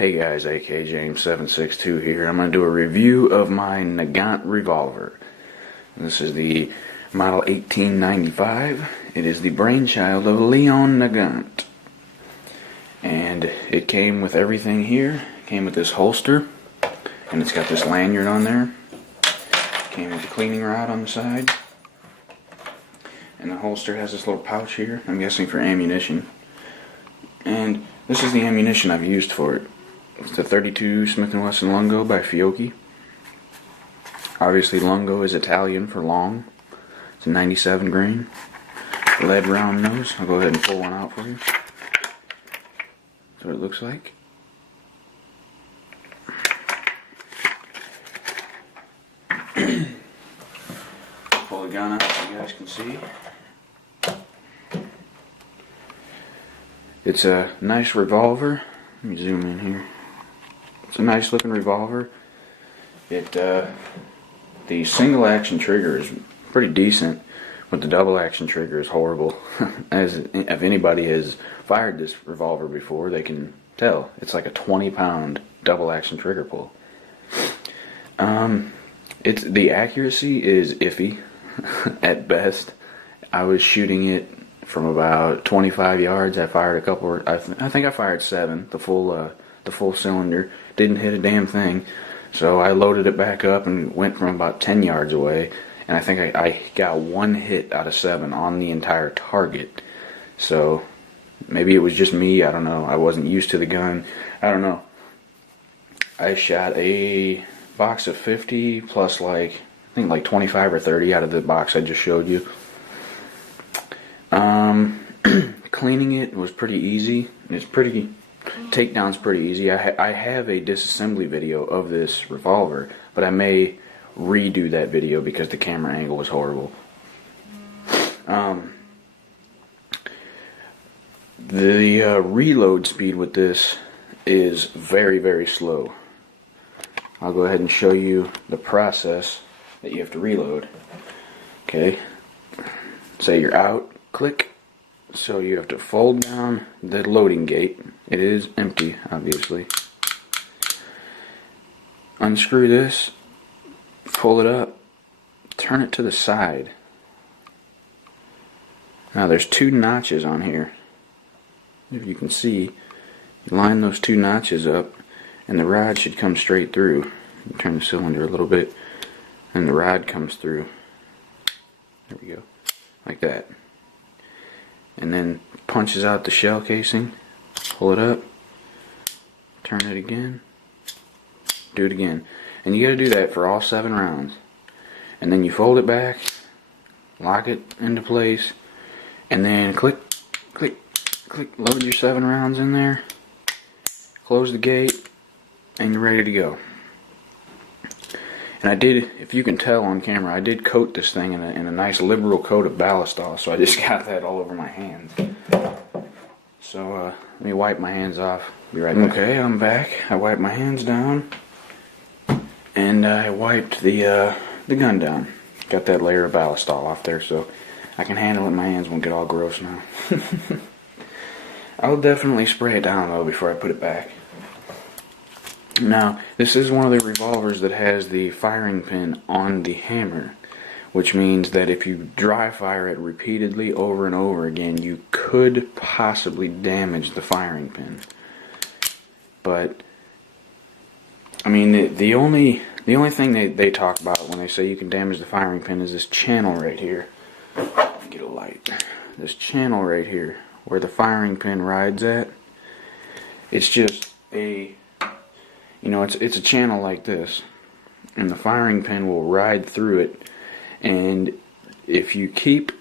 Hey guys, AK James762 here. I'm going to do a review of my Nagant Revolver. This is the model 1895. It is the brainchild of Leon Nagant. And it came with everything here. It came with this holster, and it's got this lanyard on there. It came with a cleaning rod on the side. And the holster has this little pouch here, I'm guessing for ammunition. And this is the ammunition I've used for it. It's the 32 Smith & Wesson Lungo by Fiocchi. Obviously Lungo is Italian for long. It's a 97 grain. Lead round nose. I'll go ahead and pull one out for you. That's what it looks like. Pull the gun out so you guys can see. It's a nice revolver. Let me zoom in here. It's a nice looking revolver. The single action trigger is pretty decent, but the double action trigger is horrible. As if anybody has fired this revolver before, they can tell. It's like a 20-pound double action trigger pull. The accuracy is iffy at best. I was shooting it from about 25 yards. I fired a couple. I think I fired 7, the full cylinder. Didn't hit a damn thing. So I loaded it back up and went from about 10 yards away. And I think I got 1 hit out of 7 on the entire target. So maybe it was just me. I don't know. I wasn't used to the gun. I don't know. I shot a box of 50 plus I think like 25 or 30 out of the box I just showed you. Cleaning it was pretty easy. Takedown's pretty easy. I have a disassembly video of this revolver, but I may redo that video because the camera angle was horrible. The reload speed with this is very, very slow. I'll go ahead and show you the process that you have to reload. Okay, say you're out, click. So you have to fold down the loading gate. It is empty, obviously. Unscrew this, pull it up, turn it to the side. Now there's 2 notches on here. If you can see, you line those 2 notches up and the rod should come straight through. Turn the cylinder a little bit and the rod comes through. There we go. Like that. And then punches out the shell casing, pull it up, turn it again, do it again. And you got to do that for all 7 rounds. And then you fold it back, lock it into place, and then click, click, click, load your 7 rounds in there, close the gate, and you're ready to go. And I did, if you can tell on camera, I did coat this thing in a nice liberal coat of ballistol, so I just got that all over my hands. So let me wipe my hands off. Be right back. Okay, I'm back. I wiped my hands down, and I wiped the gun down. Got that layer of ballistol off there, so I can handle it. My hands won't get all gross now. I'll definitely spray it down though before I put it back. Now, this is one of the revolvers that has the firing pin on the hammer, which means that if you dry fire it repeatedly over and over again, you could possibly damage the firing pin. But I mean, the only thing they talk about when they say you can damage the firing pin is this channel right here. Get a light. This channel right here, where the firing pin rides at. It's just a it's a channel like this, and the firing pin will ride through it, and if you keep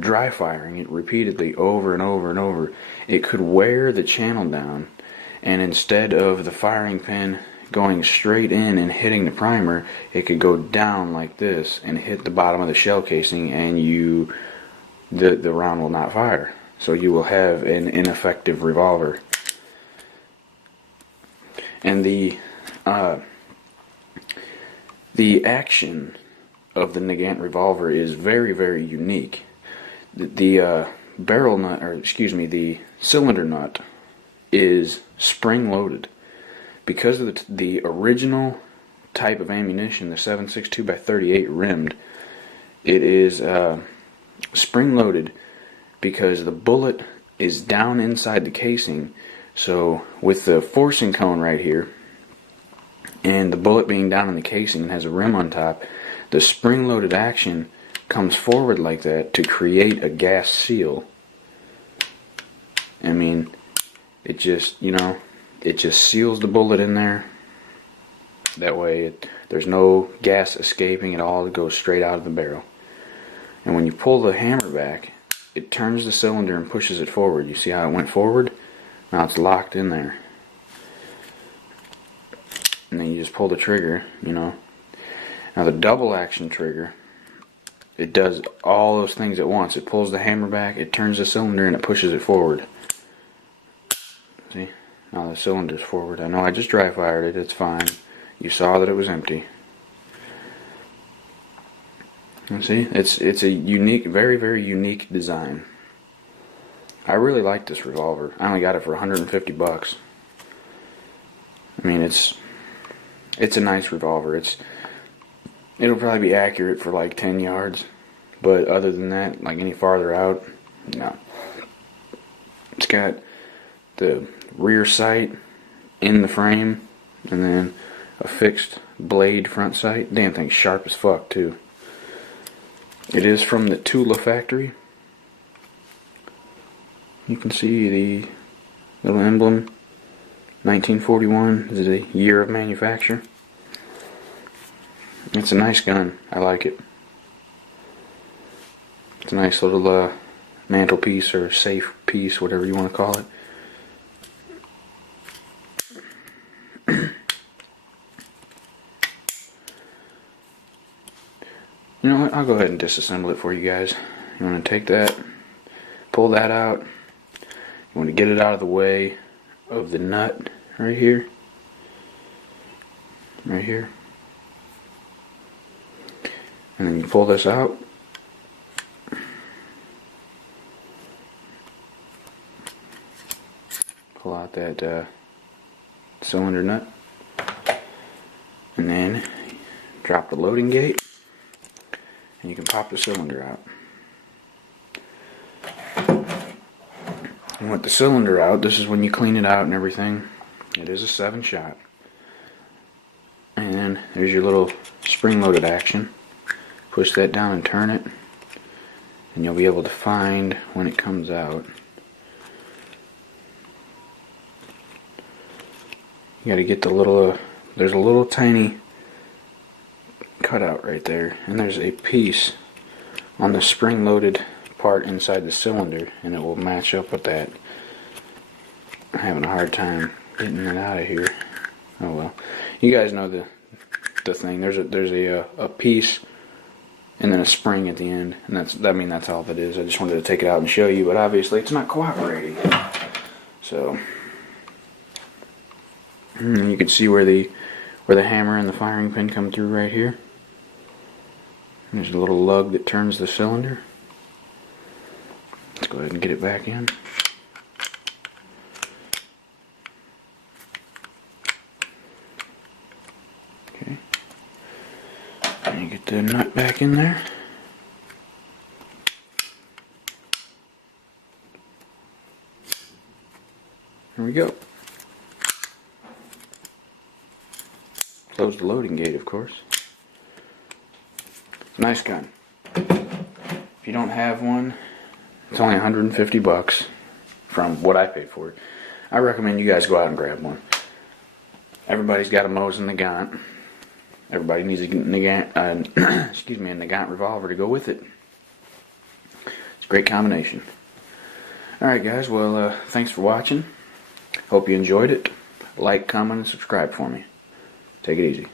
dry firing it repeatedly over and over and over, it could wear the channel down, and instead of the firing pin going straight in and hitting the primer, it could go down like this and hit the bottom of the shell casing, and the round will not fire. So you will have an ineffective revolver. And the action of the Nagant Revolver is very, very unique. The barrel nut, or excuse me, the cylinder nut is spring loaded. because of the original type of ammunition, the 7.62 by 38 rimmed, it is spring loaded because the bullet is down inside the casing. So with the forcing cone right here and the bullet being down in the casing and has a rim on top, the spring loaded action comes forward like that to create a gas seal. I mean, it just, it just seals the bullet in there. That way there's no gas escaping at all. It goes straight out of the barrel. And when you pull the hammer back, it turns the cylinder and pushes it forward. You see how it went forward? Now it's locked in there. And then you just pull the trigger, Now the double action trigger, it does all those things at once. It pulls the hammer back, it turns the cylinder, and it pushes it forward. See? Now the cylinder's forward. I know I just dry fired it, it's fine. You saw that it was empty. And see, it's a unique, very, very unique design. I really like this revolver. I only got it for 150 bucks. I mean, it's a nice revolver. It'll probably be accurate for like 10 yards, but other than that, like any farther out, no. It's got the rear sight in the frame, and then a fixed blade front sight. Damn thing's sharp as fuck too. It is from the Tula factory. You can see the little emblem. 1941 is the year of manufacture. It's a nice gun. I like it. It's a nice little mantelpiece or safe piece, whatever you want to call it. You know what? I'll go ahead and disassemble it for you guys. You want to take that, pull that out. You want to get it out of the way of the nut right here. Right here. And then you pull this out. Pull out that cylinder nut. And then drop the loading gate. And you can pop the cylinder out. And with the cylinder out, this is when you clean it out and everything. It is a 7-shot. And then there's your little spring-loaded action. Push that down and turn it, and you'll be able to find when it comes out. You gotta get the little, there's a little tiny cutout right there, and there's a piece on the spring-loaded part inside the cylinder, and it will match up with that. I'm having a hard time getting it out of here. Oh well. You guys know the thing. There's a piece and then a spring at the end, and that's all that is. I just wanted to take it out and show you, but obviously it's not cooperating. So you can see where the hammer and the firing pin come through right here. There's a little lug that turns the cylinder. Let's go ahead and get it back in. Okay. And you get the nut back in there. There we go. Close the loading gate, of course. Nice gun. If you don't have one, it's only 150 bucks from what I paid for it. I recommend you guys go out and grab one. Everybody's got a Mosin Nagant. Everybody needs a Nagant, excuse me, a Nagant Revolver to go with it. It's a great combination. Alright guys, well thanks for watching. Hope you enjoyed it. Like, comment, and subscribe for me. Take it easy.